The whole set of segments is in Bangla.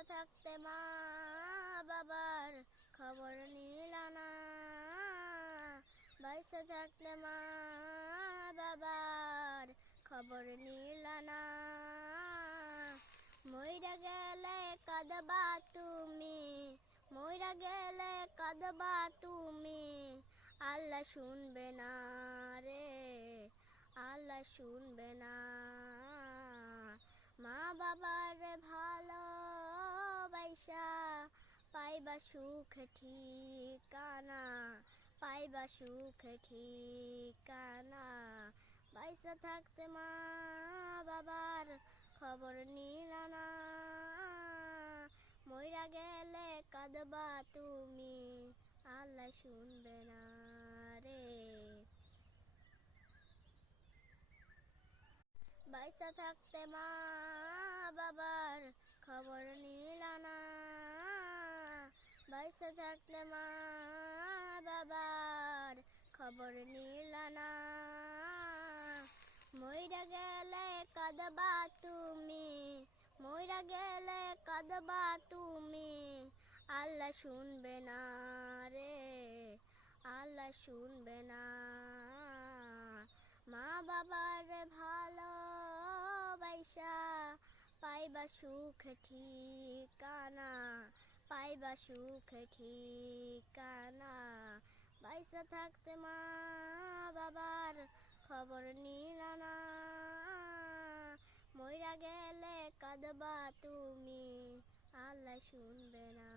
বাইসা থাকতে মা বাবার খবর নিলা না, বাইসা থাকতে মা বাবার খবর নিলা না। মইরা গেলে কাঁদবা তুমি, মইরা গেলে কাঁদবা তুমি, আল্লাহ শুনবে না রে, আল্লাহ শুনবে না। মা বাবার ভালোবাসা পাইবা সুখ ঠিকানা, পাইবা সুখ ঠিকানা। বাইসা থাকতে মা বাবার খবর নিলা না, মইরা গেলে কাঁদবা তুমি, আল্লাহ শুনবে না রে। বাইসা থাকতে মা বাবার খবর নিলা না, বাইসা থাকতে মা বাবার খবর নিলা না। মইরা গেলে কাঁদবা তুমি, মইরা গেলে কাঁদবা তুমি, আল্লাহ শুনবে না রে, আল্লাহ শুনবে না। মা বাবার ভালোবাসা পাইবা সুখ ঠিকানা, পাইবা সুখ ঠিকানা। বাইসা থাকতে মা বাবার খবর নিলা না, মইরা গেলে কাঁদবা তুমি, আল্লাহ শুনবে না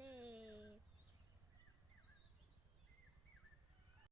রে।